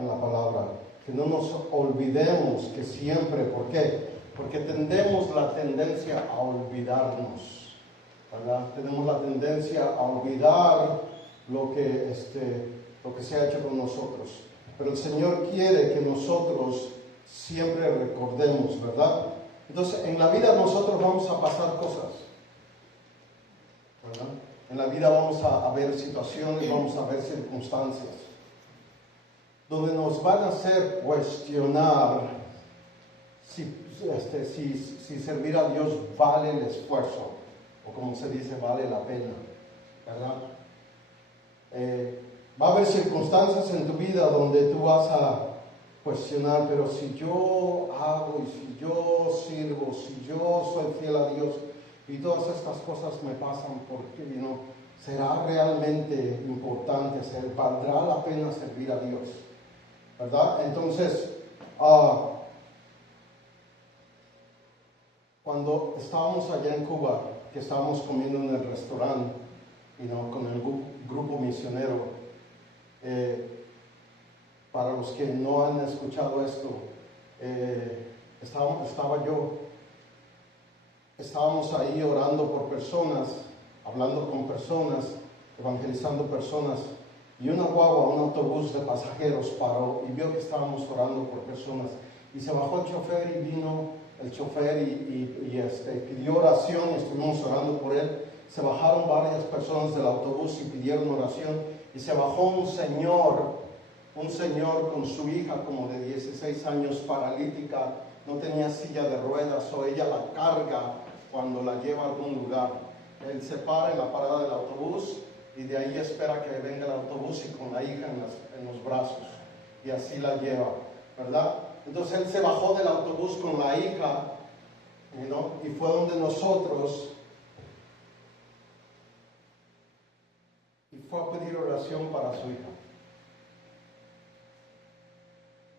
en la palabra, que no nos olvidemos que siempre, ¿por qué? Porque tenemos la tendencia a olvidarnos, ¿verdad? Tenemos la tendencia a olvidar lo que se ha hecho con nosotros. Pero el Señor quiere que nosotros siempre recordemos, ¿verdad? Entonces, en la vida nosotros vamos a pasar cosas, ¿verdad? En la vida vamos a ver situaciones, vamos a ver circunstancias, donde nos van a hacer cuestionar si servir a Dios vale el esfuerzo, o como se dice, vale la pena, ¿verdad? Va a haber circunstancias en tu vida donde tú vas a cuestionar, pero si yo hago y si yo sirvo, si yo soy fiel a Dios y todas estas cosas me pasan, porque ¿será realmente importante? ¿Valdrá la pena servir a Dios? ¿Verdad? Entonces, cuando estábamos allá en Cuba, que estábamos comiendo en el restaurante, con el grupo misionero, para los que no han escuchado esto, estábamos ahí orando por personas, hablando con personas, evangelizando personas, y una guagua, un autobús de pasajeros paró y vio que estábamos orando por personas, y se bajó el chofer y vino el chofer y pidió oración, y estuvimos orando por él. Se bajaron varias personas del autobús y pidieron oración, y se bajó un señor con su hija como de 16 años, paralítica, no tenía silla de ruedas, o ella la carga cuando la lleva a algún lugar. Él se para en la parada del autobús y de ahí espera que venga el autobús y con la hija en los brazos, y así la lleva, ¿verdad? Entonces él se bajó del autobús con la hija, y fue donde nosotros, y fue a pedir oración para su hija.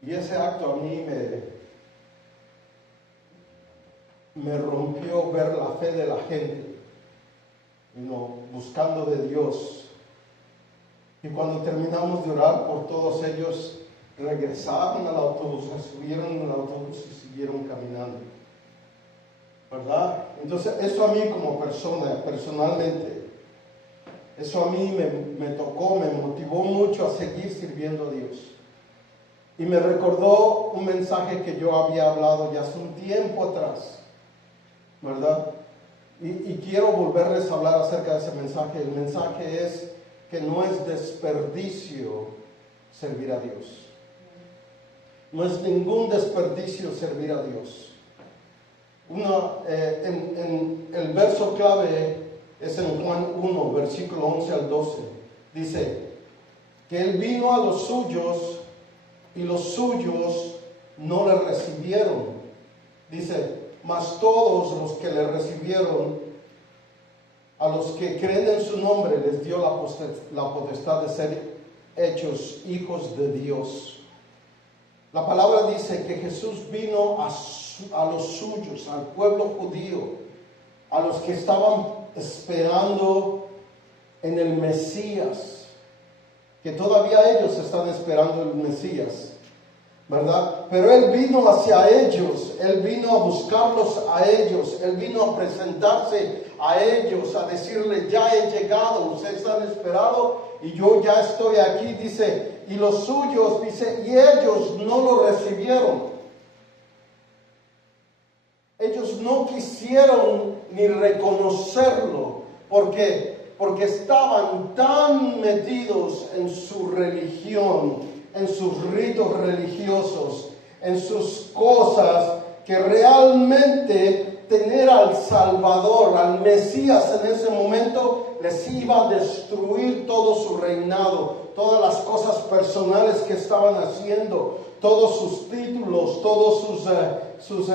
Y ese acto a mí me rompió ver la fe de la gente, buscando de Dios. Y cuando terminamos de orar por todos ellos, regresaron al autobús, subieron al autobús y siguieron caminando, ¿verdad? Entonces eso a mí como persona, personalmente, eso a mí me tocó, me motivó mucho a seguir sirviendo a Dios. Y me recordó un mensaje que yo había hablado ya hace un tiempo atrás, ¿verdad? Y quiero volverles a hablar acerca de ese mensaje. El mensaje es que no es desperdicio servir a Dios. No es ningún desperdicio servir a Dios. En el verso clave es en Juan 1, versículo 11 al 12. Dice que Él vino a los suyos y los suyos no le recibieron. Dice, mas todos los que le recibieron, a los que creen en su nombre, les dio la potestad de ser hechos hijos de Dios. La palabra dice que Jesús vino a los suyos, al pueblo judío, a los que estaban esperando en el Mesías, que todavía ellos están esperando el Mesías, ¿verdad? Pero Él vino hacia ellos, Él vino a buscarlos a ellos, Él vino a presentarse a ellos, a decirles, ya he llegado, ustedes han esperado y yo ya estoy aquí, dice, y los suyos, dice, y ellos no lo recibieron. Ellos no quisieron ni reconocerlo, porque estaban tan metidos en su religión, en sus ritos religiosos, en sus cosas, que realmente tener al Salvador, al Mesías en ese momento, les iba a destruir todo su reinado, todas las cosas personales que estaban haciendo, todos sus títulos, todas sus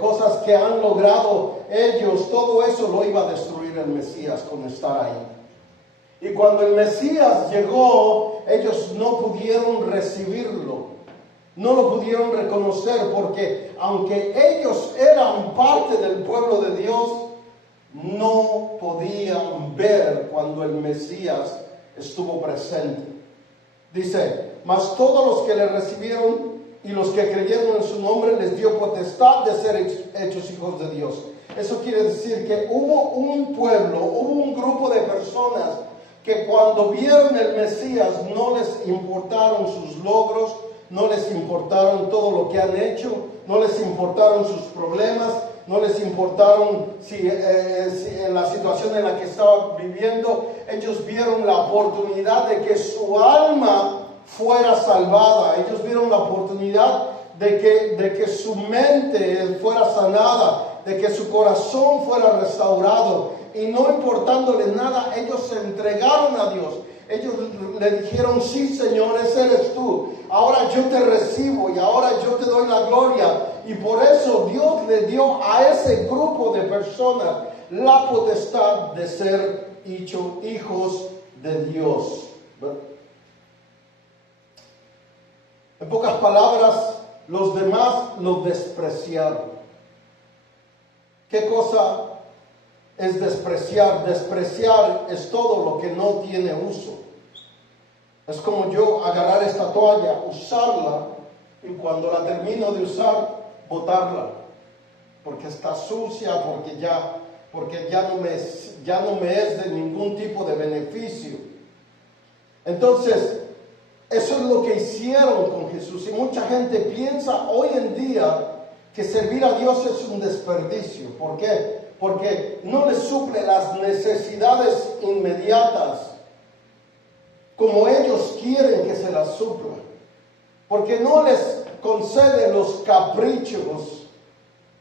cosas que han logrado ellos, todo eso lo iba a destruir el Mesías con estar ahí. Y cuando el Mesías llegó, ellos no pudieron recibirlo, no lo pudieron reconocer, porque aunque ellos eran parte del pueblo de Dios, no podían ver cuando el Mesías estuvo presente. Dice, mas todos los que le recibieron y los que creyeron en su nombre les dio potestad de ser hechos hijos de Dios. Eso quiere decir que hubo un pueblo, hubo un grupo de personas que cuando vieron el Mesías no les importaron sus logros, no les importaron todo lo que han hecho, no les importaron sus problemas, no les importaron si en la situación en la que estaban viviendo. Ellos vieron la oportunidad de que su alma fuera salvada. Ellos vieron la oportunidad de que su mente fuera sanada, de que su corazón fuera restaurado. Y no importándole nada, ellos se entregaron a Dios. Ellos le dijeron: sí, Señor, ese eres tú. Ahora yo te recibo y ahora yo te doy la gloria. Y por eso Dios le dio a ese grupo de personas la potestad de ser hijos de Dios. En pocas palabras, los demás los despreciaron. ¿Qué cosa es despreciar? Despreciar es todo lo que no tiene uso. Es como yo agarrar esta toalla, usarla, y cuando la termino de usar, botarla, porque está sucia, porque ya no me es de ningún tipo de beneficio. Entonces, eso es lo que hicieron con Jesús. Y mucha gente piensa hoy en día que servir a Dios es un desperdicio. ¿Por qué? Porque no les suple las necesidades inmediatas como ellos quieren que se las supla. Porque no les concede los caprichos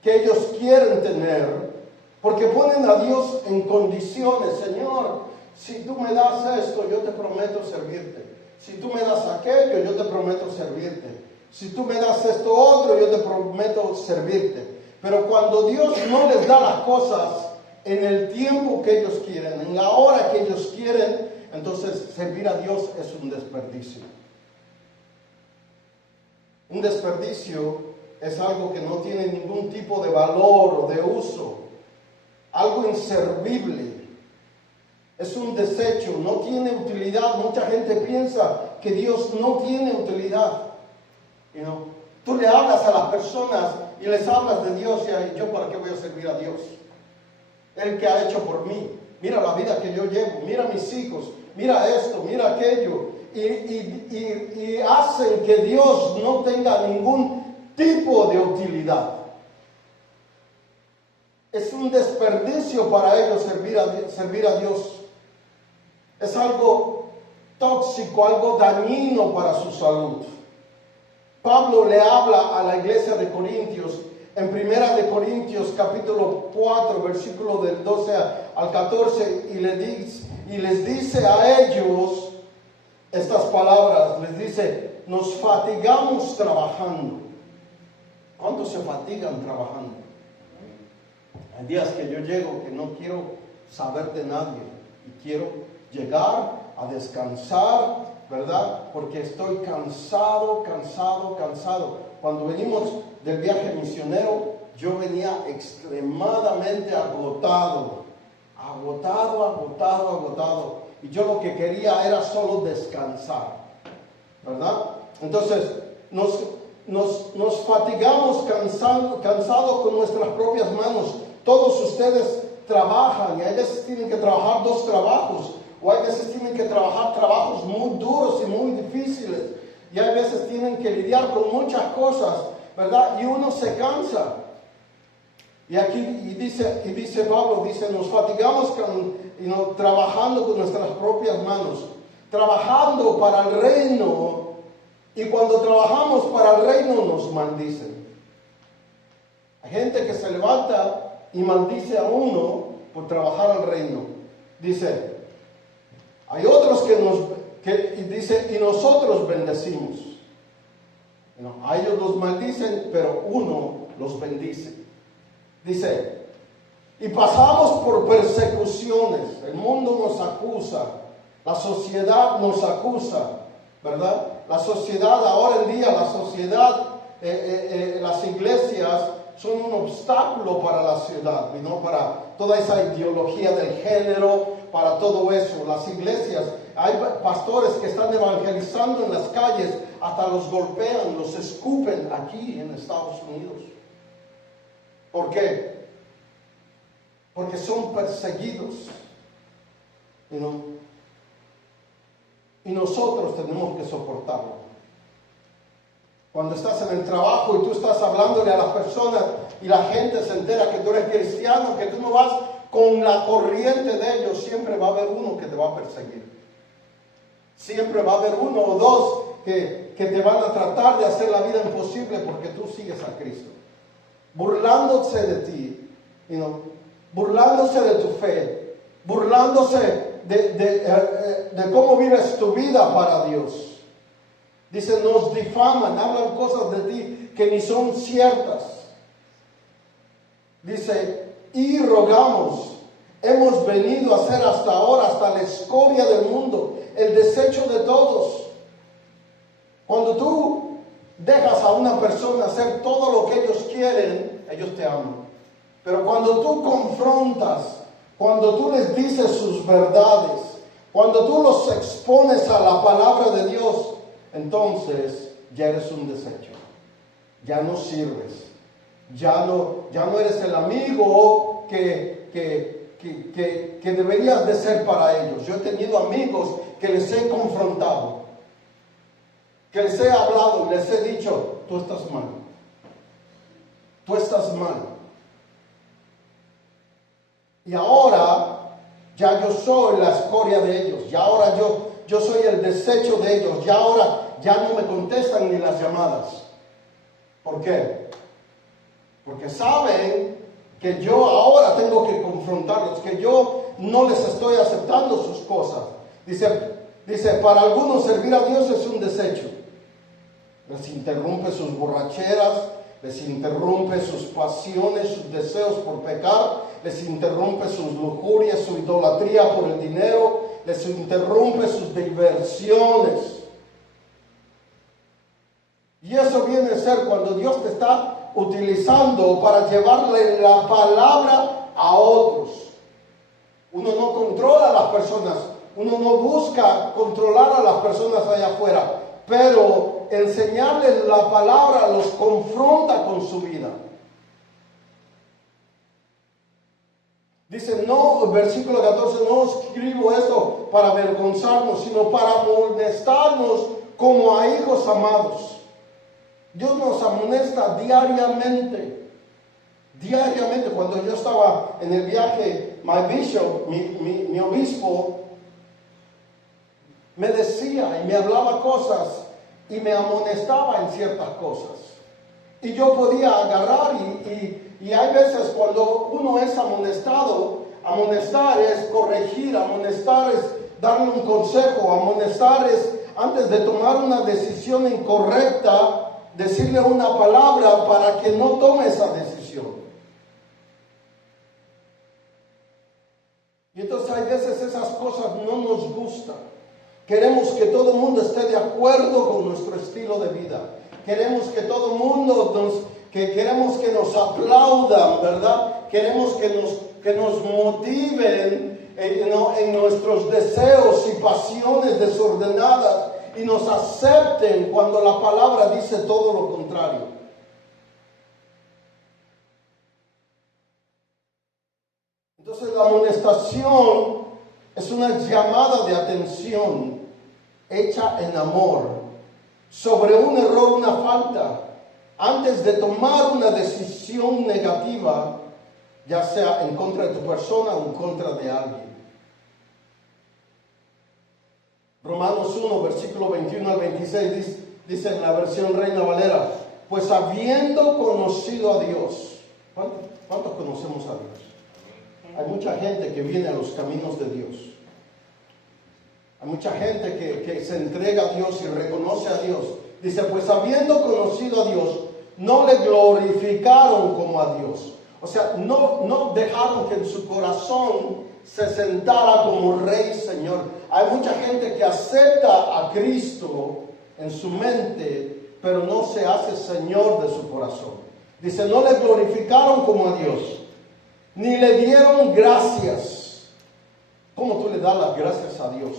que ellos quieren tener. Porque ponen a Dios en condiciones. Señor, si tú me das esto, yo te prometo servirte. Si tú me das aquello, yo te prometo servirte. Si tú me das esto otro, yo te prometo servirte. Pero cuando Dios no les da las cosas en el tiempo que ellos quieren, en la hora que ellos quieren, entonces servir a Dios es un desperdicio. Un desperdicio es algo que no tiene ningún tipo de valor o de uso. Algo inservible. Es un desecho, no tiene utilidad. Mucha gente piensa que Dios no tiene utilidad. Tú le hablas a las personas y les hablas de Dios y yo ¿para qué voy a servir a Dios? Él que ha hecho por mí. Mira la vida que yo llevo, mira mis hijos, mira esto, mira aquello. Y hacen que Dios no tenga ningún tipo de utilidad. Es un desperdicio para ellos servir a Dios. Es algo tóxico, algo dañino para su salud. Pablo le habla a la iglesia de Corintios en 1 de Corintios capítulo 4 versículo del 12 al 14 y les dice a ellos estas palabras. Les dice: nos fatigamos trabajando. ¿Cuántos se fatigan trabajando? Hay días que yo llego que no quiero saber de nadie y quiero llegar a descansar, ¿verdad? Porque estoy cansado. Cuando venimos del viaje misionero, yo venía extremadamente agotado. Y yo lo que quería era solo descansar, ¿verdad? Entonces, nos fatigamos cansados con nuestras propias manos. Todos ustedes trabajan y a veces tienen que trabajar 2 trabajos. O hay veces tienen que trabajar trabajos muy duros y muy difíciles. Y hay veces tienen que lidiar con muchas cosas, ¿verdad? Y uno se cansa. Y aquí dice Pablo, dice: nos fatigamos trabajando con nuestras propias manos. Trabajando para el reino. Y cuando trabajamos para el reino nos maldicen. Hay gente que se levanta y maldice a uno por trabajar al reino. Dice... Hay otros y nosotros bendecimos. A ellos los maldicen, pero uno los bendice. Dice, y pasamos por persecuciones. El mundo nos acusa. La sociedad nos acusa, ¿verdad? La sociedad, ahora en día, las iglesias son un obstáculo para la ciudad, para toda esa ideología del género, para todo eso. Las iglesias hay pastores que están evangelizando en las calles, hasta los golpean, los escupen aquí en Estados Unidos. ¿Por qué? Porque son perseguidos. Y nosotros tenemos que soportarlo. Cuando estás en el trabajo y tú estás hablándole a las personas y la gente se entera que tú eres cristiano, que tú no vas con la corriente de ellos, siempre va a haber uno que te va a perseguir. Siempre va a haber uno o dos que te van a tratar de hacer la vida imposible porque tú sigues a Cristo. Burlándose de ti, burlándose de tu fe, burlándose de cómo vives tu vida para Dios. Dice, nos difaman, hablan cosas de ti que ni son ciertas. Dice, y rogamos, hemos venido a ser hasta ahora, hasta la escoria del mundo, el desecho de todos. Cuando tú dejas a una persona hacer todo lo que ellos quieren, ellos te aman. Pero cuando tú confrontas, cuando tú les dices sus verdades, cuando tú los expones a la palabra de Dios, entonces ya eres un desecho, ya no sirves, ya no eres el amigo que deberías de ser para ellos. Yo he tenido amigos que les he confrontado, que les he hablado y les he dicho, tú estás mal, tú estás mal. Y ahora ya yo soy la escoria de ellos, ya ahora yo soy el desecho de ellos, ya ahora ya no me contestan ni las llamadas. ¿Por qué? Porque saben que yo ahora tengo que confrontarlos, que yo no les estoy aceptando sus cosas. Dice, para algunos servir a Dios es un desecho. Les interrumpe sus borracheras, les interrumpe sus pasiones, sus deseos por pecar, les interrumpe sus lujurias, su idolatría por el dinero, les interrumpe sus diversiones. Y eso viene a ser cuando Dios te está utilizando para llevarle la palabra a otros. Uno no controla a las personas, uno no busca controlar a las personas allá afuera, pero enseñarles la palabra los confronta con su vida. Dice, no, versículo 14, no escribo esto para avergonzarnos, sino para amonestarnos como a hijos amados. Dios nos amonesta diariamente. Diariamente. Cuando yo estaba en el viaje, my bishop, mi obispo, me decía y me hablaba cosas y me amonestaba en ciertas cosas. Y yo podía agarrar y hay veces cuando uno es amonestado, amonestar es corregir, amonestar es darle un consejo, amonestar es antes de tomar una decisión incorrecta, decirle una palabra para que no tome esa decisión. Y entonces hay veces esas cosas no nos gustan. Queremos que todo el mundo esté de acuerdo con nuestro estilo de vida. Queremos que todo el mundo queremos que nos aplaudan, ¿verdad? Queremos que nos motiven en nuestros deseos y pasiones desordenadas y nos acepten cuando la palabra dice todo lo contrario. Entonces la amonestación es una llamada de atención hecha en amor sobre un error, una falta, antes de tomar una decisión negativa, ya sea en contra de tu persona o en contra de alguien. Romanos 1, versículo 21 al 26 dice en la versión Reina Valera, pues habiendo conocido a Dios, ¿cuántos conocemos a Dios? Hay mucha gente que viene a los caminos de Dios. Hay mucha gente que se entrega a Dios y reconoce a Dios. Dice, pues habiendo conocido a Dios, no le glorificaron como a Dios. O sea, no dejaron que en su corazón se sentara como Rey Señor. Hay mucha gente que acepta a Cristo en su mente, pero no se hace Señor de su corazón. Dice, no le glorificaron como a Dios, ni le dieron gracias. ¿Cómo tú le das las gracias a Dios?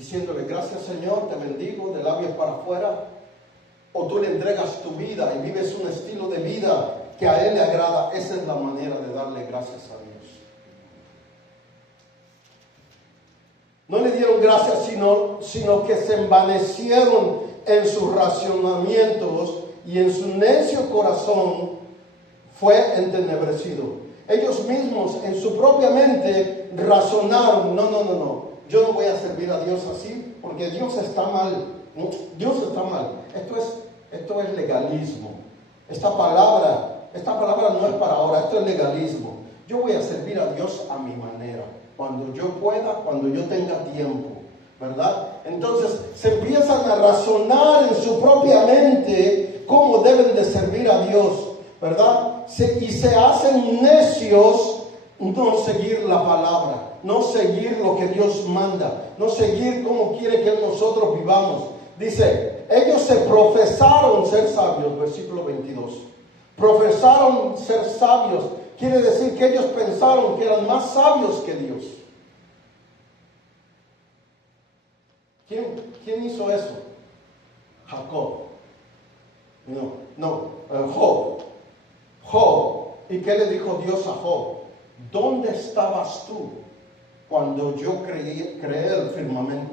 diciéndole gracias Señor, te bendigo de labios para afuera, o tú le entregas tu vida y vives un estilo de vida que a Él le agrada. Esa es la manera de darle gracias a Dios. No le dieron gracias, sino que se envanecieron en sus racionamientos y en su necio corazón fue entenebrecido. Ellos mismos en su propia mente razonaron, no, yo no voy a servir a Dios así porque Dios está mal. Dios está mal. Esto es legalismo. Esta palabra no es para ahora, esto es legalismo. Yo voy a servir a Dios a mi manera, cuando yo pueda, cuando yo tenga tiempo, ¿verdad? Entonces se empiezan a razonar en su propia mente cómo deben de servir a Dios, ¿verdad? Y se hacen necios no seguir la palabra, no seguir lo que Dios manda, no seguir cómo quiere que nosotros vivamos. Dice, ellos se profesaron ser sabios, versículo 22. Profesaron ser sabios, quiere decir que ellos pensaron que eran más sabios que Dios. ¿Quién hizo eso? Jacob. Job. ¿Y qué le dijo Dios a Job? ¿Dónde estabas tú cuando yo creé el firmamento?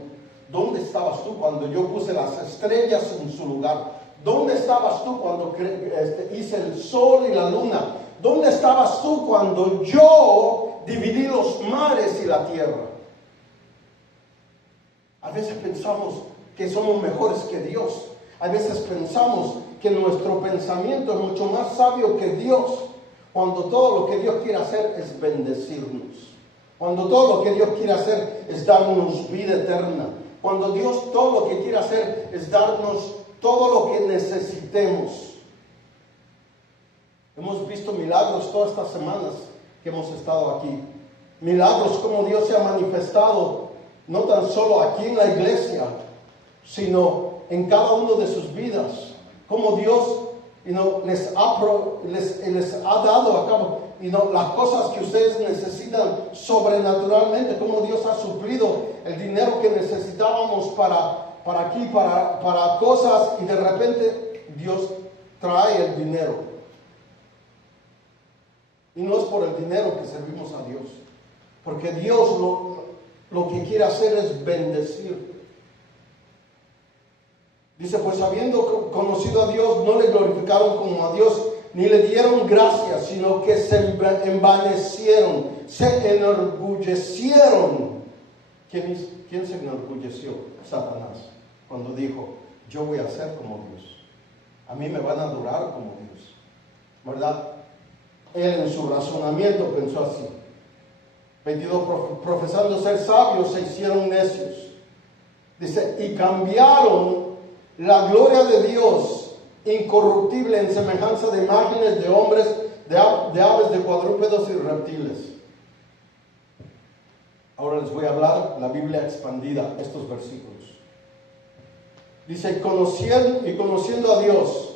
¿Dónde estabas tú cuando yo puse las estrellas en su lugar? ¿Dónde estabas tú cuando hice el sol y la luna? ¿Dónde estabas tú cuando yo dividí los mares y la tierra? A veces pensamos que somos mejores que Dios. A veces pensamos que nuestro pensamiento es mucho más sabio que Dios, cuando todo lo que Dios quiere hacer es bendecirnos. Cuando todo lo que Dios quiere hacer es darnos vida eterna. Cuando Dios todo lo que quiere hacer es darnos todo lo que necesitemos. Hemos visto milagros todas estas semanas que hemos estado aquí. Milagros como Dios se ha manifestado, no tan solo aquí en la iglesia, sino en cada uno de sus vidas. Como Dios les ha dado a cabo las cosas que ustedes necesitan sobrenaturalmente, como Dios ha suplido el dinero que necesitábamos para aquí, para cosas, y de repente Dios trae el dinero. Y no es por el dinero que servimos a Dios, porque Dios lo que quiere hacer es bendecir. Dice, pues habiendo conocido a Dios, no le glorificaron como a Dios, ni le dieron gracias, sino que se envanecieron, se enorgullecieron. ¿Quién se enorgulleció? Satanás, cuando dijo, yo voy a ser como Dios. A mí me van a adorar como Dios, ¿verdad? Él en su razonamiento pensó así. 22, profesando ser sabios, se hicieron necios. Dice, y cambiaron la gloria de Dios incorruptible en semejanza de imágenes de hombres, de aves, de cuadrúpedos y reptiles. Ahora les voy a hablar la Biblia expandida, estos versículos. Dice, conociendo a Dios,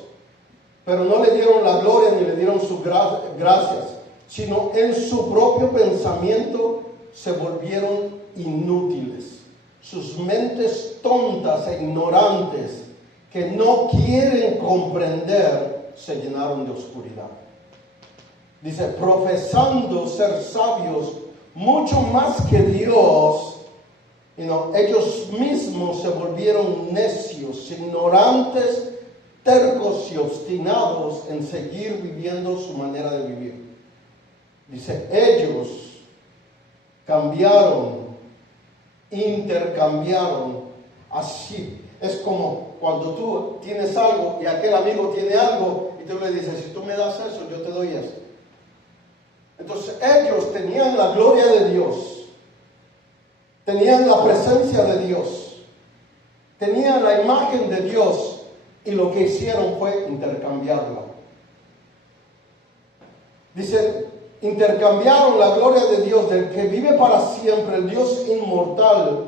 pero no le dieron la gloria ni le dieron sus gracias, sino en su propio pensamiento se volvieron inútiles. Sus mentes tontas e ignorantes, que no quieren comprender, se llenaron de oscuridad. Dice, profesando ser sabios mucho más que Dios, ellos mismos se volvieron necios, ignorantes, tercos y obstinados en seguir viviendo su manera de vivir. Dice, ellos intercambiaron así. Es como cuando tú tienes algo y aquel amigo tiene algo y tú le dices, si tú me das eso, yo te doy eso. Entonces ellos tenían la gloria de Dios, tenían la presencia de Dios, tenían la imagen de Dios, y lo que hicieron fue intercambiarla. Dice, intercambiaron la gloria de Dios, del que vive para siempre, el Dios inmortal,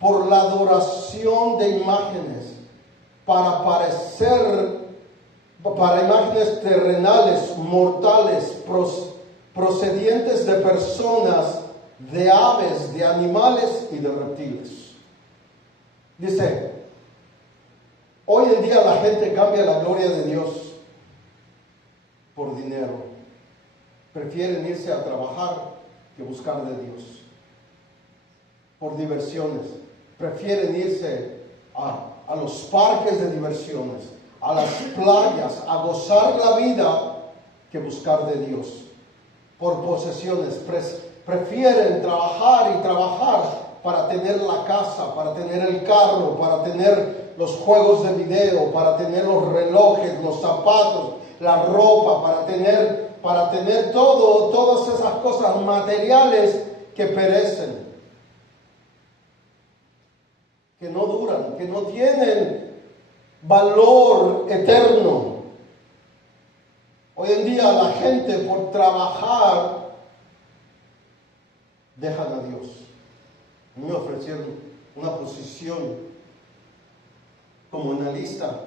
por la adoración de imágenes, para imágenes terrenales, mortales, procedientes de personas, de aves, de animales y de reptiles. Dice, hoy en día la gente cambia la gloria de Dios por dinero. Prefieren irse a trabajar que buscar de Dios. Por diversiones. Prefieren irse a los parques de diversiones, a las playas, a gozar la vida que buscar de Dios. Por posesiones. Prefieren trabajar y trabajar para tener la casa, para tener el carro, para tener los juegos de video, para tener los relojes, los zapatos, la ropa, para tener todas esas cosas materiales que perecen, que no duran, que no tienen valor eterno. Hoy en día la gente por trabajar dejan a Dios. Me ofrecieron una posición como analista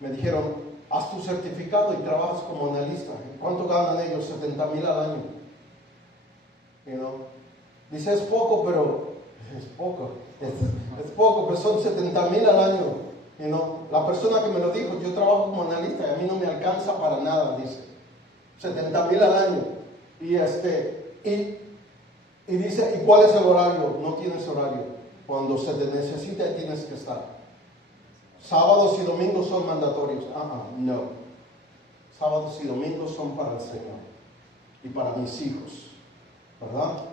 me dijeron, haz tu certificado y trabajas como analista. ¿Cuánto ganan ellos? 70,000 al año. Dice, es poco, pero es poco. Es poco, pero son 70,000 al año. La persona que me lo dijo, yo trabajo como analista y a mí no me alcanza para nada, dice. 70,000 al año. Y dice, ¿y cuál es el horario? No tienes horario. Cuando se te necesita tienes que estar. Sábados y domingos son mandatorios. No. Sábados y domingos son para el Señor y para mis hijos, ¿verdad?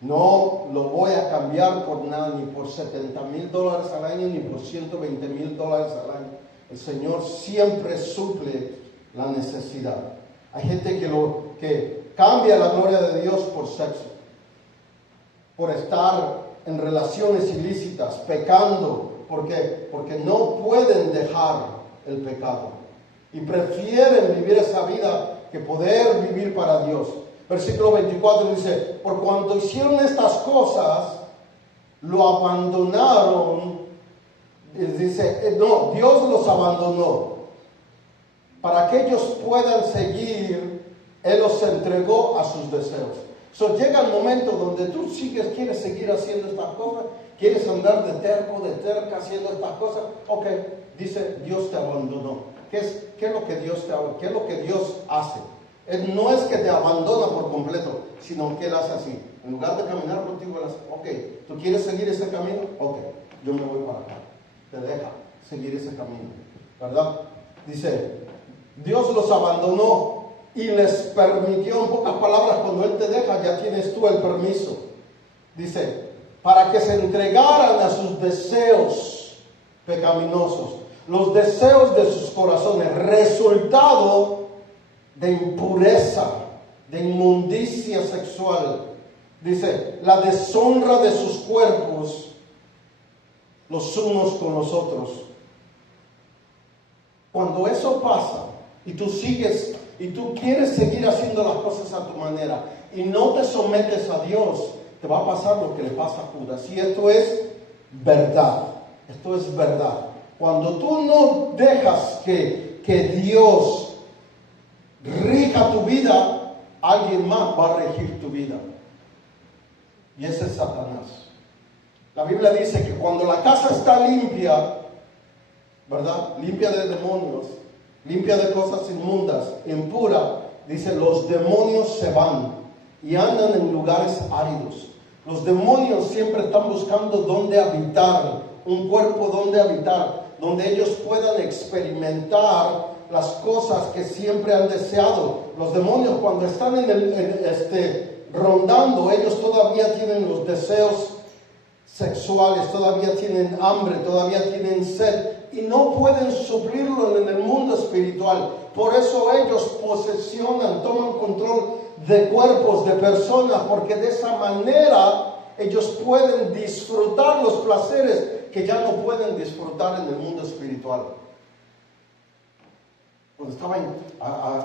No lo voy a cambiar por nada, ni por $70,000 al año, ni por $120,000 al año. El Señor siempre suple la necesidad. Hay gente que cambia la gloria de Dios por sexo, por estar en relaciones ilícitas, pecando. ¿Por qué? Porque no pueden dejar el pecado y prefieren vivir esa vida que poder vivir para Dios. Versículo 24 dice, por cuanto hicieron estas cosas, lo abandonaron. Dice, no, Dios los abandonó. Para que ellos puedan seguir, Él los entregó a sus deseos. Llega el momento donde tú quieres seguir haciendo estas cosas, quieres andar de terco, de terca, haciendo estas cosas. Ok, dice, Dios te abandonó. ¿Qué es lo que Dios hace? No es que te abandona por completo, sino que Él hace así. En lugar de caminar contigo, Él hace, ok, ¿tú quieres seguir ese camino? Ok, yo me voy para acá. Te deja seguir ese camino, ¿verdad? Dice, Dios los abandonó y les permitió, en pocas palabras, cuando Él te deja, ya tienes tú el permiso. Dice, para que se entregaran a sus deseos pecaminosos, los deseos de sus corazones, resultado de impureza, de inmundicia sexual. Dice, la deshonra de sus cuerpos, los unos con los otros. Cuando eso pasa, y tú quieres seguir haciendo las cosas a tu manera, y no te sometes a Dios, te va a pasar lo que le pasa a Judas. Y esto es verdad. Esto es verdad. Cuando tú no dejas que Dios rija tu vida, alguien más va a regir tu vida. Y ese es Satanás. La Biblia dice que cuando la casa está limpia, ¿verdad? Limpia de demonios, limpia de cosas inmundas, impura, dice, los demonios se van y andan en lugares áridos. Los demonios siempre están buscando dónde habitar, un cuerpo donde habitar, donde ellos puedan experimentar las cosas que siempre han deseado. Los demonios, cuando están rondando, ellos todavía tienen los deseos sexuales, todavía tienen hambre, todavía tienen sed, y no pueden suplirlo en el mundo espiritual. Por eso ellos posesionan, toman control de cuerpos, de personas, porque de esa manera ellos pueden disfrutar los placeres que ya no pueden disfrutar en el mundo espiritual. Cuando estaba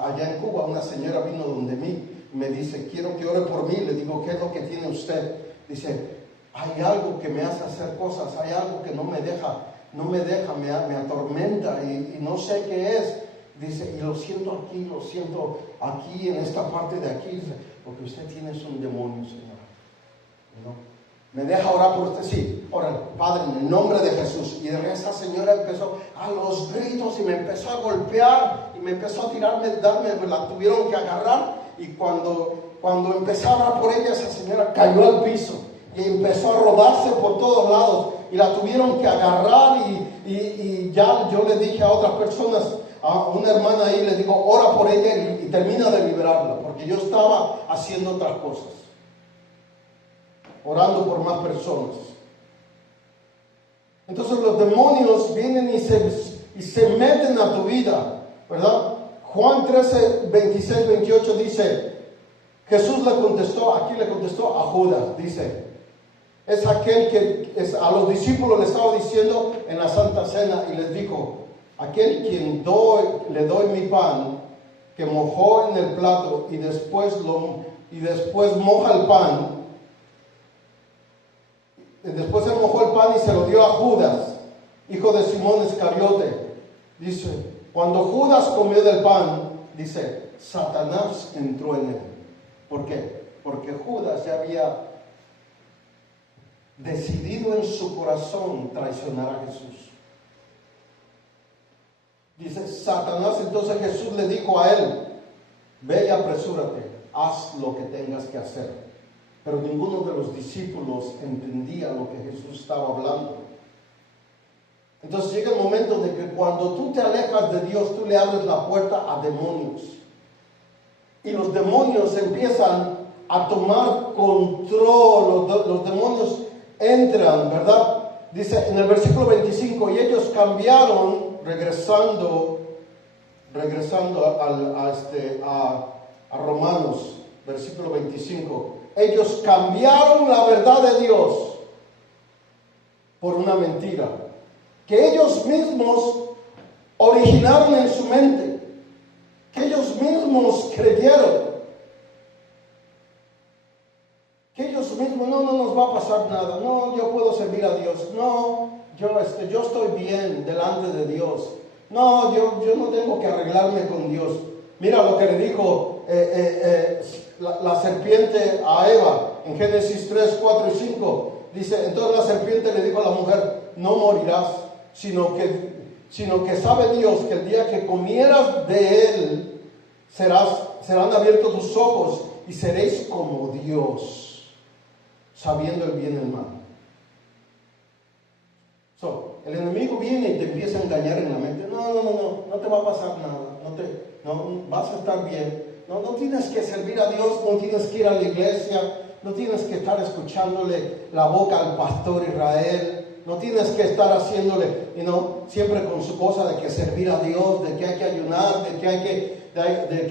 allá en Cuba, una señora vino donde mí, me dice, quiero que ore por mí. Le digo, ¿qué es lo que tiene usted? Dice, hay algo que me hace hacer cosas, hay algo que no me deja, me atormenta y no sé qué es. Dice, y lo siento aquí, en esta parte de aquí. Dice, porque usted tiene un demonio, señora. ¿No? ¿Me deja orar por usted? Sí, órale, Padre, en el nombre de Jesús. Y esa señora empezó a los gritos y me empezó a golpear y me empezó a tirarme, pues la tuvieron que agarrar. Y cuando empecé a orar por ella, esa señora cayó al piso y empezó a rodarse por todos lados. Y la tuvieron que agarrar y ya yo le dije a otras personas, a una hermana ahí, le digo, ora por ella y termina de liberarla, porque yo estaba haciendo otras cosas, orando por más personas. Entonces los demonios vienen y se meten a tu vida, ¿verdad? Juan 13, 26, 28 dice, Jesús le contestó a Judas, dice, es aquel que a los discípulos le estaba diciendo en la Santa Cena y les dijo, aquel quien le doy mi pan, que mojó en el plato y después moja el pan. Después él mojó el pan y se lo dio a Judas, hijo de Simón Iscariote. Dice, cuando Judas comió del pan, dice, Satanás entró en él. ¿Por qué? Porque Judas ya había decidido en su corazón traicionar a Jesús. Dice Satanás, entonces Jesús le dijo a él, ve y apresúrate, haz lo que tengas que hacer. Pero ninguno de los discípulos entendía lo que Jesús estaba hablando. Entonces llega el momento de que cuando tú te alejas de Dios, tú le abres la puerta a demonios. Y los demonios empiezan a tomar control, los demonios entran, ¿verdad? Dice en el versículo 25, y ellos cambiaron, regresando a Romanos, versículo 25, ellos cambiaron la verdad de Dios por una mentira que ellos mismos originaron en su mente, que ellos mismos creyeron, que ellos mismos, no nos va a pasar nada, no, yo puedo servir a Dios, no, yo estoy bien delante de Dios, no, yo no tengo que arreglarme con Dios. Mira lo que le dijo la serpiente a Eva en Génesis 3, 4 y 5. Dice, entonces la serpiente le dijo a la mujer, no morirás, sino que sabe Dios que el día que comieras de él, serán abiertos tus ojos y seréis como Dios, sabiendo el bien y el mal. El enemigo viene y te empieza a engañar en la mente. No te va a pasar nada, no vas a estar bien. No tienes que servir a Dios, no tienes que ir a la iglesia, no tienes que estar escuchándole la boca al pastor Israel, no tienes que estar haciéndole, siempre con su cosa de que servir a Dios, de que hay que ayunar, de que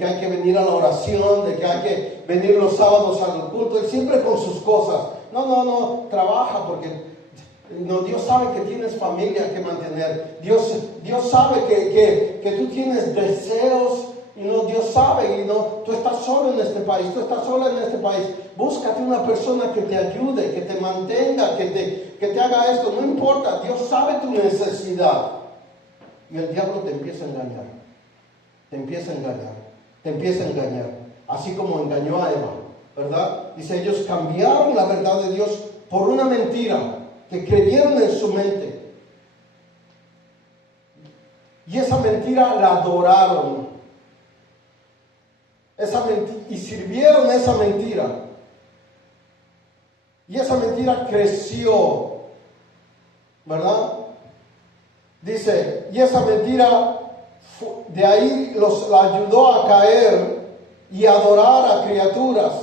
hay que venir a la oración, de que hay que venir los sábados al culto, y siempre con sus cosas. No, trabaja porque Dios sabe que tienes familia que mantener. Dios sabe que tú tienes deseos. Dios sabe, tú estás solo en este país, tú estás sola en este país. Búscate una persona que te ayude, que te mantenga, que te haga esto. No importa, Dios sabe tu necesidad. Y el diablo te empieza a engañar. Así como engañó a Eva, ¿verdad? Dice, ellos cambiaron la verdad de Dios por una mentira que creyeron en su mente. Y esa mentira la adoraron. Y sirvieron esa mentira. Y esa mentira creció, ¿verdad? Dice, y esa mentira de ahí la ayudó a caer y adorar a criaturas,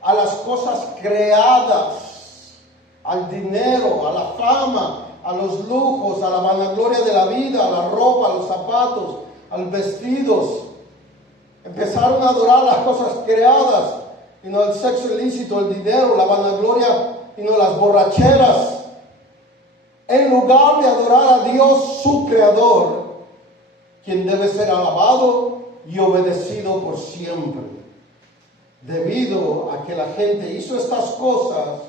a las cosas creadas, al dinero, a la fama, a los lujos, a la vanagloria de la vida, a la ropa, a los zapatos, a los vestidos. Empezaron a adorar las cosas creadas, el sexo ilícito, el dinero, la vanagloria, las borracheras, en lugar de adorar a Dios, su creador, quien debe ser alabado y obedecido por siempre. Debido a que la gente hizo estas cosas,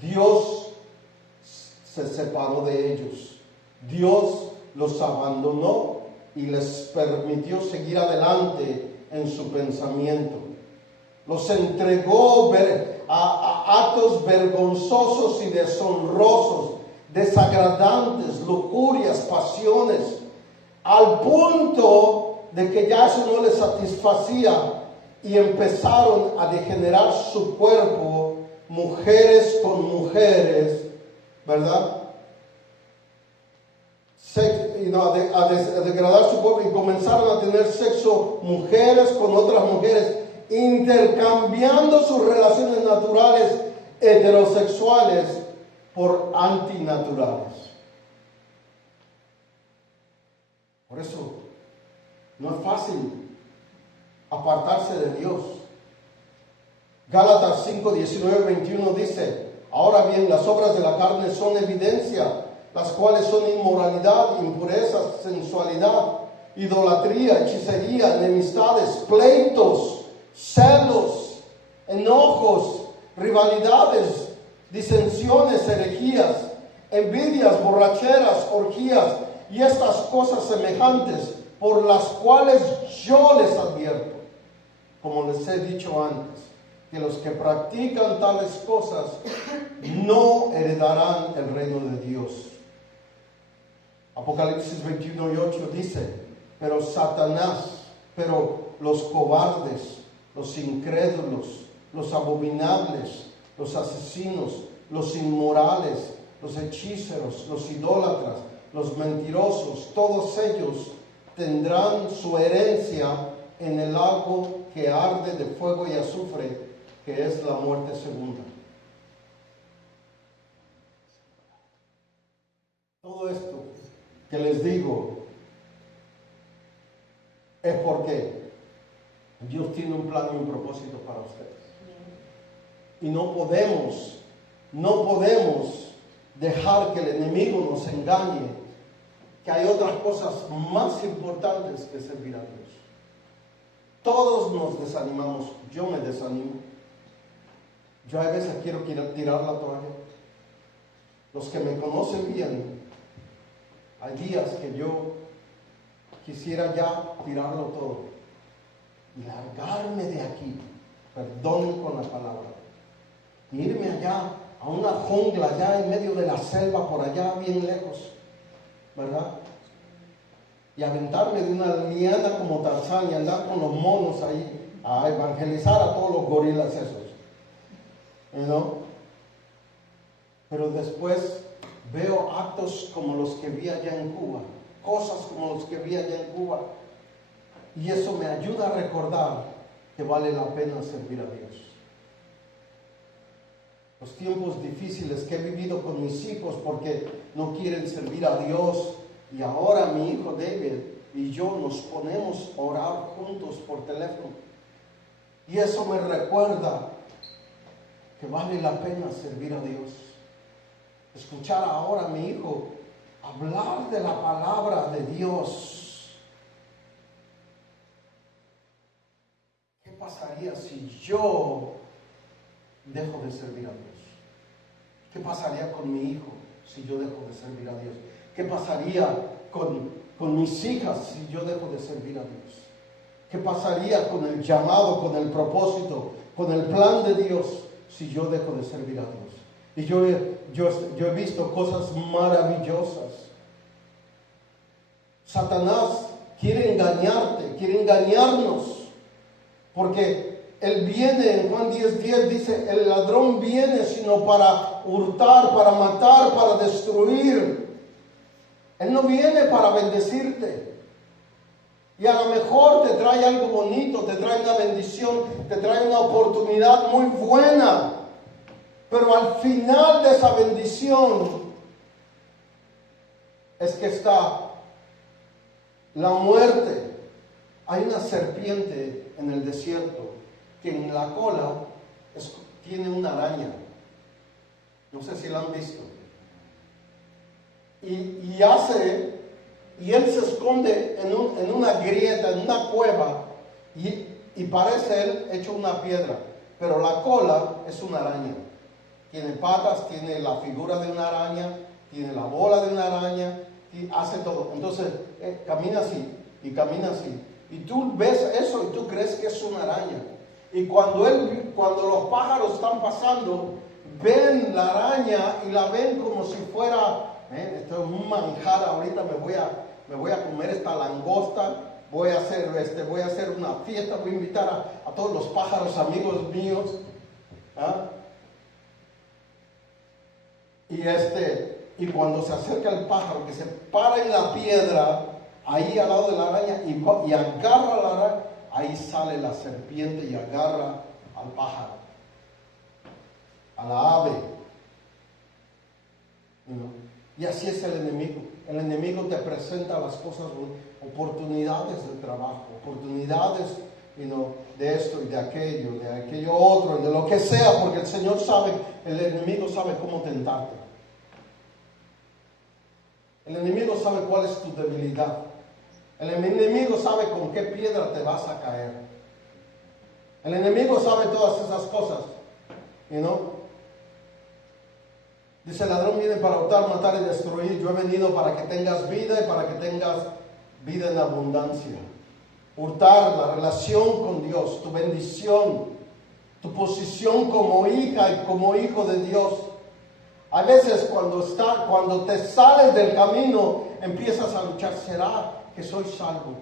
Dios se separó de ellos. Dios los abandonó y les permitió seguir adelante en su pensamiento. Los entregó a a actos vergonzosos y deshonrosos, desagradantes, lujurias, pasiones, al punto de que ya eso no les satisfacía y empezaron a degenerar su cuerpo, mujeres con mujeres, ¿verdad? A degradar su cuerpo y comenzaron a tener sexo mujeres con otras mujeres, intercambiando sus relaciones naturales heterosexuales por antinaturales. Por eso no es fácil apartarse de Dios. Gálatas 5, 19, 21 dice: ahora bien, las obras de la carne son evidencia, las cuales son inmoralidad, impureza, sensualidad, idolatría, hechicería, enemistades, pleitos, celos, enojos, rivalidades, disensiones, herejías, envidias, borracheras, orgías y estas cosas semejantes, por las cuales yo les advierto, como les he dicho antes, que los que practican tales cosas no heredarán el reino de Dios. Apocalipsis 21 y 8 dice: pero los cobardes, los incrédulos, los abominables, los asesinos, los inmorales, los hechiceros, los idólatras, los mentirosos, todos ellos tendrán su herencia en el lago que arde de fuego y azufre, que es la muerte segunda. Todo esto que les digo es porque Dios tiene un plan y un propósito para ustedes. Y no podemos dejar que el enemigo nos engañe, que hay otras cosas más importantes que servir a Dios. Todos nos desanimamos. Yo me desanimo. Yo a veces quiero tirar la toalla. Los que me conocen bien, hay días que yo quisiera ya tirarlo todo y largarme de aquí, perdonen con la palabra, irme allá a una jungla allá en medio de la selva, por allá bien lejos, ¿verdad? Y aventarme de una liana como Tarzán y andar con los monos ahí a evangelizar a todos los gorilas esos, ¿no? Pero después veo actos como los que vi allá en Cuba, cosas como los que vi allá en Cuba, y eso me ayuda a recordar que vale la pena servir a Dios. Los tiempos difíciles que he vivido con mis hijos porque no quieren servir a Dios, y ahora mi hijo David y yo nos ponemos a orar juntos por teléfono, y eso me recuerda que vale la pena servir a Dios. Escuchar ahora a mi hijo hablar de la palabra de Dios. ¿Qué pasaría si yo dejo de servir a Dios? ¿Qué pasaría con mi hijo si yo dejo de servir a Dios? ¿Qué pasaría con mis hijas si yo dejo de servir a Dios? ¿Qué pasaría con el llamado, con el propósito, con el plan de Dios si yo dejo de servir a Dios? Y yo he visto cosas maravillosas. Satanás quiere engañarte, quiere engañarnos, porque él viene, en Juan 10:10 dice: el ladrón viene sino para hurtar, para matar, para destruir. Él no viene para bendecirte. Y a lo mejor te trae algo bonito, te trae una bendición, te trae una oportunidad muy buena. Pero al final de esa bendición es que está la muerte. Hay una serpiente en el desierto que en la cola tiene una araña. No sé si la han visto. Y él se esconde en una grieta, en una cueva, y parece él hecho una piedra, pero la cola es una araña. Tiene patas, tiene la figura de una araña, tiene la bola de una araña, y hace todo. Entonces camina así y camina así, y tú ves eso y tú crees que es una araña. Y cuando los pájaros están pasando, ven la araña y la ven como si fuera, esto es un manjar, ahorita me voy a comer esta langosta, voy a hacer una fiesta, voy a invitar a todos los pájaros amigos míos. ¿Ah? Y cuando se acerca el pájaro, que se para en la piedra, ahí al lado de la araña, y agarra a la araña, ahí sale la serpiente y agarra al pájaro, a la ave. ¿No? Y así es el enemigo. El enemigo te presenta las cosas, oportunidades de trabajo, oportunidades de esto y de aquello otro, y de lo que sea, porque el Señor sabe, el enemigo sabe cómo tentarte. El enemigo sabe cuál es tu debilidad. El enemigo sabe con qué piedra te vas a caer. El enemigo sabe todas esas cosas. Dice, el ladrón viene para hurtar, matar y destruir. Yo he venido para que tengas vida y para que tengas vida en abundancia. Hurtar la relación con Dios, tu bendición, tu posición como hija y como hijo de Dios. A veces cuando te sales del camino, empiezas a luchar. ¿Será que soy salvo?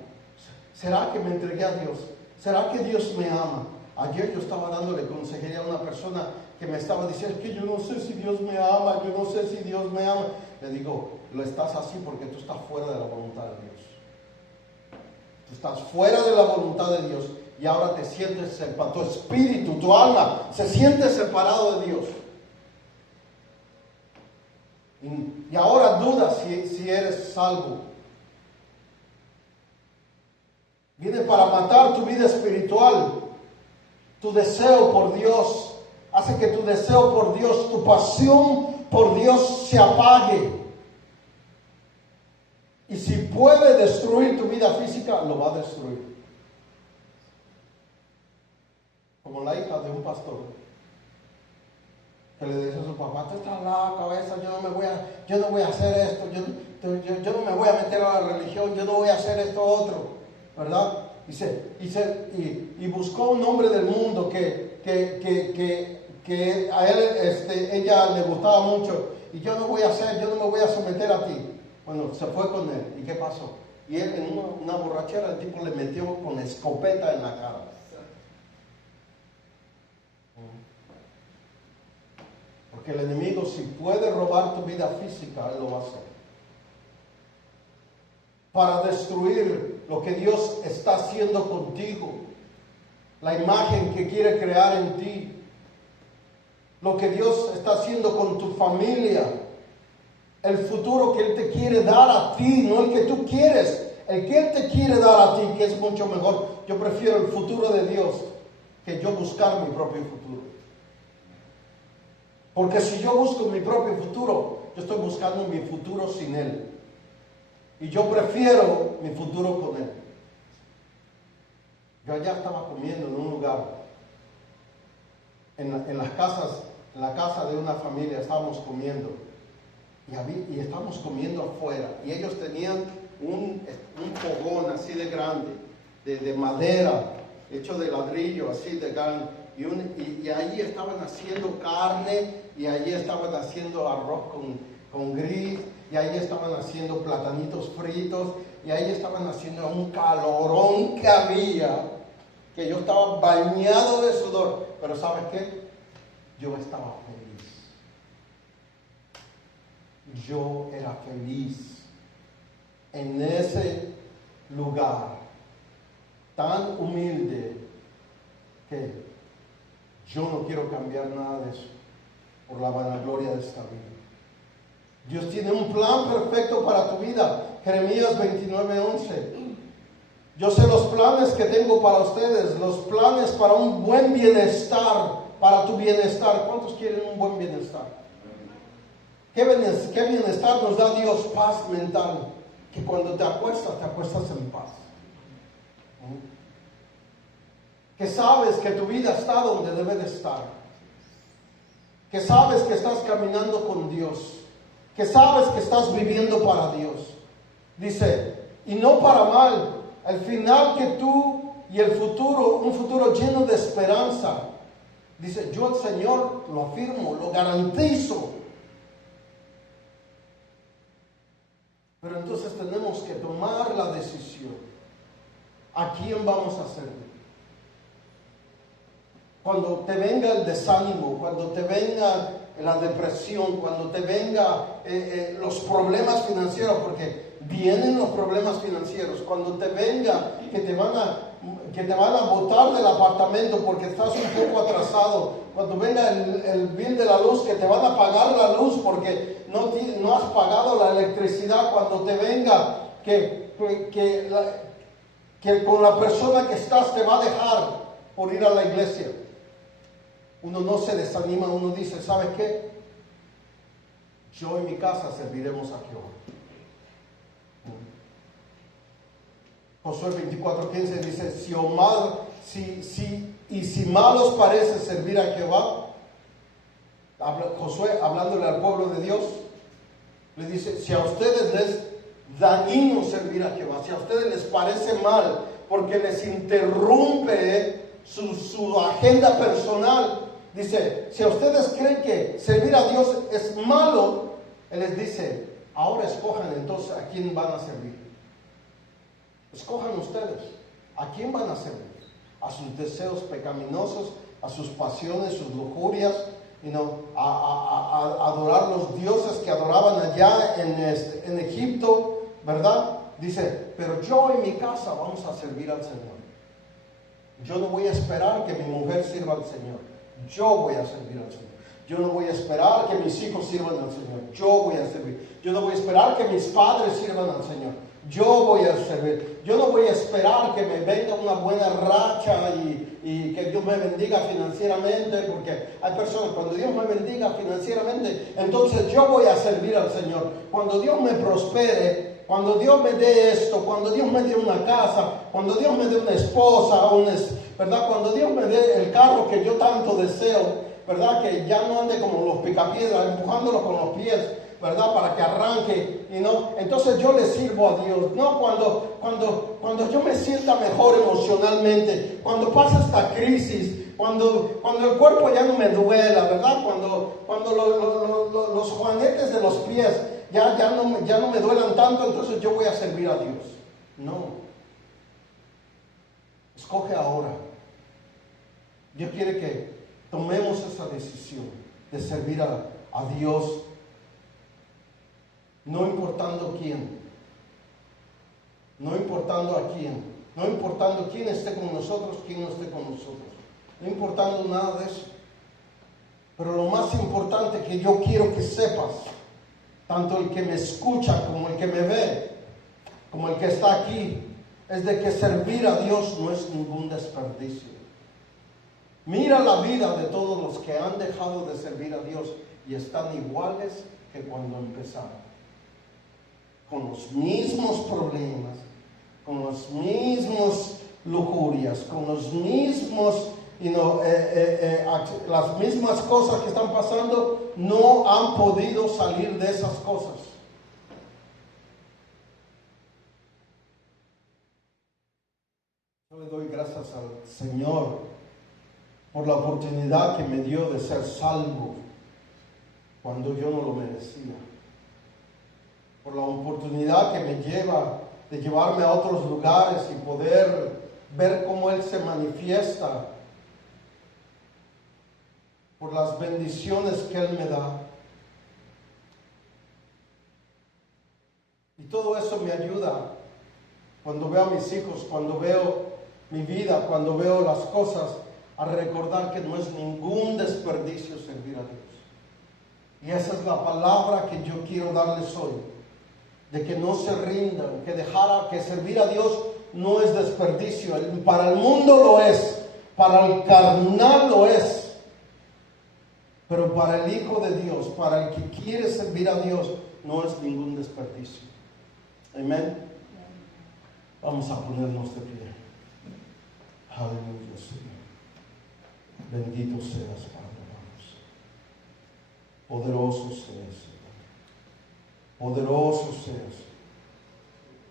¿Será que me entregué a Dios? ¿Será que Dios me ama? Ayer yo estaba dándole consejería a una persona que me estaba diciendo que yo no sé si Dios me ama, yo no sé si Dios me ama. Le digo, lo estás así porque tú estás fuera de la voluntad de Dios. Tú estás fuera de la voluntad de Dios y ahora te sientes separado, tu espíritu, tu alma se siente separado de Dios. Y ahora dudas si eres salvo. Viene para matar tu vida espiritual, tu deseo por Dios. Hace que tu deseo por Dios, tu pasión por Dios se apague. Y si puede destruir tu vida física, lo va a destruir. Como la hija de un pastor, que le dice a su papá, tú estás la cabeza, yo no voy a hacer esto, yo no me voy a meter a la religión, yo no voy a hacer esto otro, ¿verdad? Y buscó un hombre del mundo que a él, ella le gustaba mucho, y yo no me voy a someter a ti. Bueno, se fue con él, ¿y qué pasó? Y él en una borrachera, el tipo le metió con escopeta en la cara. Porque el enemigo, si puede robar tu vida física, él lo va a hacer. Para destruir lo que Dios está haciendo contigo, la imagen que quiere crear en ti, lo que Dios está haciendo con tu familia, el futuro que Él te quiere dar a ti, no el que tú quieres, el que Él te quiere dar a ti, que es mucho mejor. Yo prefiero el futuro de Dios que yo buscar mi propio futuro. Porque si yo busco mi propio futuro, yo estoy buscando mi futuro sin Él. Y yo prefiero mi futuro con Él. Yo allá estaba comiendo en un lugar, en la casa de una familia estábamos comiendo. Y estábamos comiendo afuera. Y ellos tenían un fogón así de grande, de madera, hecho de ladrillo, así de grande. Y ahí estaban haciendo carne, y ahí estaban haciendo arroz con gris, y ahí estaban haciendo platanitos fritos, y ahí estaban haciendo un calorón que había, que yo estaba bañado de sudor. Pero ¿sabes qué? Yo estaba feliz. Yo era feliz en ese lugar tan humilde que yo no quiero cambiar nada de eso por la vanagloria de esta vida. Dios tiene un plan perfecto para tu vida. Jeremías 29:11. Yo sé los planes que tengo para ustedes, los planes para un buen bienestar, para tu bienestar. ¿Cuántos quieren un buen bienestar? ¿Qué bienestar nos da Dios? Paz mental. Que cuando te acuestas en paz. Que sabes que tu vida está donde debe de estar. Que sabes que estás caminando con Dios. Que sabes que estás viviendo para Dios. Dice, y no para mal. Al final que tú y el futuro, un futuro lleno de esperanza. Dice, yo el Señor lo afirmo, lo garantizo. Pero entonces tenemos que tomar la decisión. ¿A quién vamos a servir? Cuando te venga el desánimo, cuando te venga la depresión, cuando te venga los problemas financieros, porque vienen los problemas financieros, cuando te venga que te van a botar del apartamento porque estás un poco atrasado, cuando venga el bill de la luz, que te van a pagar la luz porque no has pagado la electricidad, cuando te venga que con la persona que estás te va a dejar por ir a la iglesia, uno no se desanima, uno dice, ¿sabes qué? Yo en mi casa serviremos a Jehová. Josué 24:15 dice, si mal os parece servir a Jehová, Josué hablándole al pueblo de Dios, le dice, si a ustedes les dañino servir a Jehová, si a ustedes les parece mal, porque les interrumpe su agenda personal, dice, si a ustedes creen que servir a Dios es malo, Él les dice, ahora escojan entonces a quién van a servir. Escojan ustedes, ¿a quién van a servir? A sus deseos pecaminosos, a sus pasiones, sus lujurias, a adorar los dioses que adoraban allá en Egipto, ¿verdad? Dice, pero yo en mi casa vamos a servir al Señor. Yo no voy a esperar que mi mujer sirva al Señor. Yo voy a servir al Señor. Yo no voy a esperar que mis hijos sirvan al Señor. Yo voy a servir. Yo no voy a esperar que mis padres sirvan al Señor. Yo voy a servir. Yo no voy a esperar que me venga una buena racha y que Dios me bendiga financieramente, porque hay personas, cuando Dios me bendiga financieramente, entonces yo voy a servir al Señor. Cuando Dios me prospere, cuando Dios me dé esto, cuando Dios me dé una casa, cuando Dios me dé una esposa, ¿verdad? Cuando Dios me dé el carro que yo tanto deseo, ¿verdad? Que ya no ande como los picapiedras, empujándolo con los pies, ¿verdad? Para que arranque, entonces yo le sirvo a Dios. No, cuando yo me sienta mejor emocionalmente, cuando pasa esta crisis, cuando el cuerpo ya no me duela, ¿verdad? Cuando los juanetes de los pies ya no me duelan tanto, entonces yo voy a servir a Dios. No. Escoge ahora. Dios quiere que tomemos esa decisión de servir a Dios, no importando quién, no importando a quién, no importando quién esté con nosotros, quién no esté con nosotros, no importando nada de eso. Pero lo más importante que yo quiero que sepas, tanto el que me escucha como el que me ve, como el que está aquí, es de que servir a Dios no es ningún desperdicio. Mira la vida de todos los que han dejado de servir a Dios y están iguales que cuando empezaron. Con los mismos problemas, con los mismos lujurias, con los mismos, las mismas cosas que están pasando, no han podido salir de esas cosas. Yo le doy gracias al Señor por la oportunidad que me dio de ser salvo cuando yo no lo merecía. Por la oportunidad que me lleva de llevarme a otros lugares y poder ver cómo Él se manifiesta, por las bendiciones que Él me da. Y todo eso me ayuda cuando veo a mis hijos, cuando veo mi vida, cuando veo las cosas, a recordar que no es ningún desperdicio servir a Dios. Y esa es la palabra que yo quiero darles hoy, de que no se rindan, que servir a Dios no es desperdicio. Para el mundo lo es, para el carnal lo es, pero para el Hijo de Dios, para el que quiere servir a Dios, no es ningún desperdicio. Amén. Vamos a ponernos de pie. Aleluya, Señor. Bendito seas, Padre, vamos. Poderoso seas, Señor. Poderoso seas.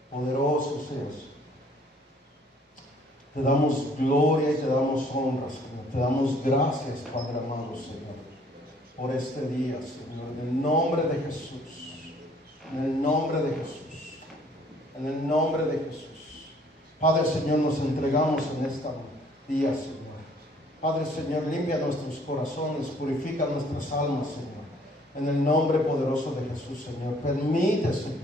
Poderoso seas. Te damos gloria y te damos honra, Señor. Te damos gracias, Padre amado, Señor, por este día, Señor. En el nombre de Jesús. En el nombre de Jesús. En el nombre de Jesús. Padre, Señor, nos entregamos en este día, Señor. Padre, Señor, limpia nuestros corazones, purifica nuestras almas, Señor. En el nombre poderoso de Jesús, Señor. Permite, Señor,